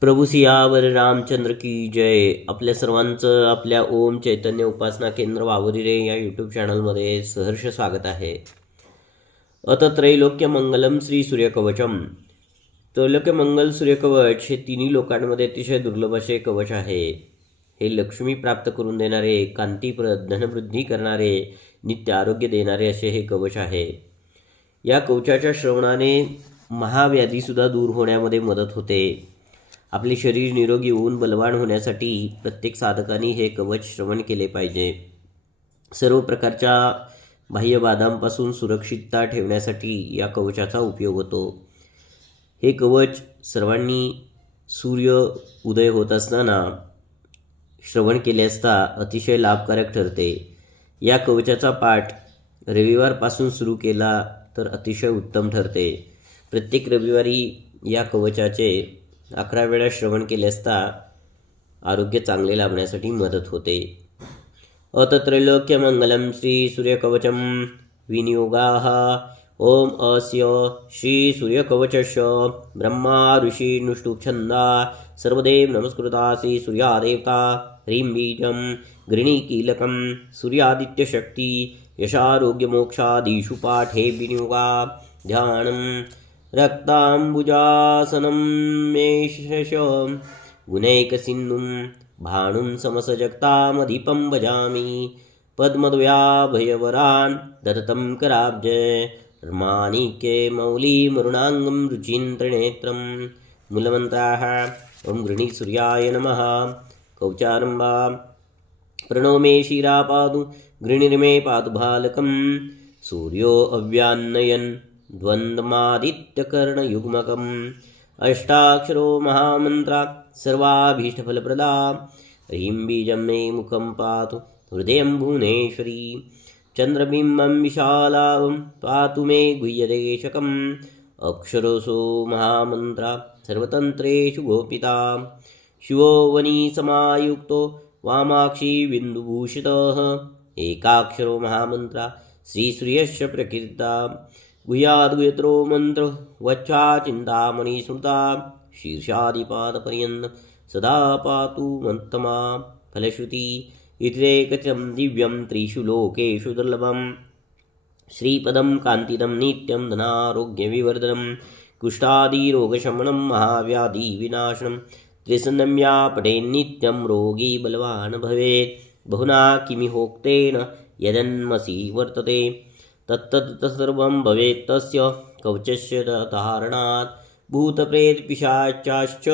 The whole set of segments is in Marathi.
प्रभू सियावर रामचंद्र की जय. आपल्या सर्वांचं आपल्या ओम चैतन्य उपासना केंद्र वावरिरे या यूट्यूब चॅनलमध्ये सहर्ष स्वागत आहे. अत त्रैलोक्य मंगलम श्री सूर्यकवचम. त्रैलोक्य मंगल सूर्यकवच हे तिन्ही लोकांमध्ये अतिशय दुर्लभ असे कवच आहे. हे लक्ष्मी प्राप्त करून देणारे, कांतीप्रद, धनवृद्धी करणारे, नित्य आरोग्य देणारे असे हे कवच आहे. या कवचाच्या श्रवणाने महाव्याधीसुद्धा दूर होण्यामध्ये मदत होते. आपले शरीर निरोगी होऊन बलवान होण्यासाठी प्रत्येक साधकांनी हे कवच श्रवण केले पाहिजे. सर्व प्रकारच्या बाह्य बाधांपासून सुरक्षितता ठेवण्यासाठी या कवचाचा उपयोग होतो. हे कवच सर्वांनी सूर्य उदय होत असताना श्रवण केले असता अतिशय लाभकारक ठरते. या कवचाचा पाठ रविवारपासून सुरू केला तर अतिशय उत्तम ठरते. प्रत्येक रविवारी या कवचाचे 11 वेळा श्रवण केले असता आरोग्य चांगले लाभण्यासाठी मदत होते. अत त्रैलोक्य मंगलम श्री सूर्यकवचम विनियोगाः. ओम अस्य श्री सूर्यकवचस्य ब्रह्मा ऋषि नुष्टुप्छन्दा सर्वदेव नमस्कृतासि सूर्यादेवता ह्रीं बीजं गृणीकीलकं सूर्यादित्यशक्ति यशारोग्यमोक्षादिषु पाठे विनियोगा. ध्यानं रक्ताम्बुजासनं मेषश गुणैकसिन्धुं भानुं समसजगतामधिपं भजामि. पद्मद्वयाभयवरान् ददतं कराब्जे माणिक्ये मौलिमरुणाङ्गं रुचिं त्रिनेत्रं. मूलमन्त्राः ओं गृणी सूर्याय नमः. कवचारम्भा. प्रणो मे शिरा पातु गृणिर्मे पातु बालकं. सूर्यो अव्यान्नयन् द्वन्द्वमादित्यकर्णयुग्मकम्. अष्टाक्षरो महामन्त्रा सर्वाभीष्टफलप्रदा. ह्रीं बीजं मे मुखं पातु हृदयं भुवनेश्वरी. चन्द्रबिम्बं विशालां पातु मे गुह्यदेशकम्. अक्षरोऽसो महामन्त्रा सर्वतन्त्रेषु गोपिता. शिवो वनिसमायुक्तो वामाक्षी बिन्दुभूषितः. एकाक्षरो महामन्त्रा श्रीसूर्यस्य प्रकीर्ता. गुह्याद्गुह्यतरो मन्त्र वच्छा चिन्तामणि स्मृता. शीर्षादिपादपर्यन्तं सदा पातु मत्तमा. फलश्रुति. इति ते कथितं दिव्यं त्रिषु लोकेषु दुर्लभं. श्रीपदं कान्तिदं नित्यं धनारोग्यविवर्धनं. कुष्ठादिरोगशमनं महाव्याधिविनाशनं. त्रिसन्ध्यं पठेन्नित्यं रोगी बलवान् भवेत्. बहुना किमिहोक्तेन यदन्मसि वर्तते तत्तत् सर्वं भवेत् तस्य कवचस्य धारणात्. भूतप्रेतपिशाचाश्च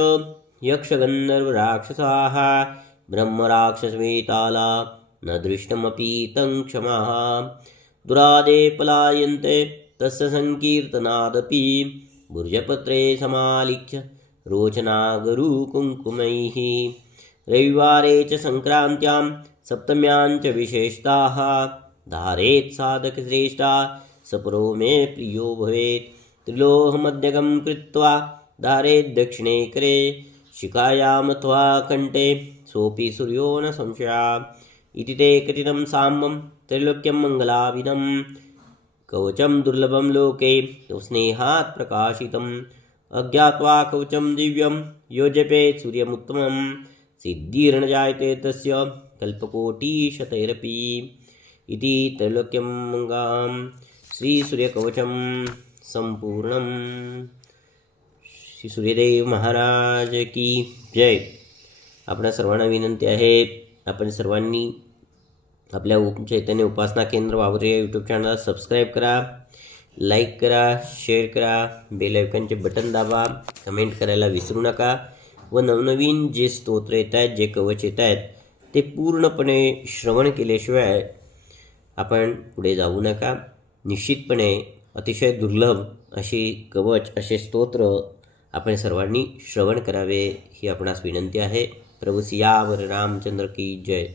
यक्षगन्धर्वराक्षसाः ब्रह्मराक्षसवेताला न दृष्टमपि तं क्षमाः. दुरादे पलायन्ते तस्य संकीर्तनादपि. भुर्जपत्रे समालिख्य रोचनागरुकुङ्कुमैः. रविवारे च संक्रान्त्यां सप्तम्यां च विशेषताः. धारेत् साधकश्रेष्ठा सपरो मे प्रियो भवेत्. त्रिलोहमध्यगं कृत्वा धारेत् दक्षिणे करे. शिखायामथवा कण्ठे सोऽपि सूर्यो न संशया. इति ते कथितं साम्बं त्रैलोक्यं मङ्गलाविदं. कवचं दुर्लभं लोके स्नेहात् प्रकाशितम्. अज्ञात्वा कवचं दिव्यं यो जपेत् सूर्यमुत्तमं. सिद्धिर्न जायते तस्य कल्पकोटिशतैरपि. इति त्रैलोक्यं मंगलम श्री सूर्यकवचम संपूर्णम. श्री सूर्यदेव महाराज की जय. आपल्या सर्वांना विनंती आहे, आपण सर्वांनी आपल्या चैतन्य उपासना केंद्र वावरे या यूट्यूब चॅनलला सबस्क्राईब करा, लाईक करा, शेअर करा, बेल आयकॉनचे बटन दाबा, कमेंट करायला विसरू नका. व नवनवीन जे स्तोत्र येत आहेत, जे कवच येत आहेत ते पूर्णपणे श्रवण केल्याशिवाय आपण पुढे जाऊ नका. निश्चितपणे अतिशय दुर्लभ अशी कवच, असे स्तोत्र आपण सर्वांनी श्रवण करावे ही आपणास विनंती आहे. प्रभू सियावर रामचंद्र की जय.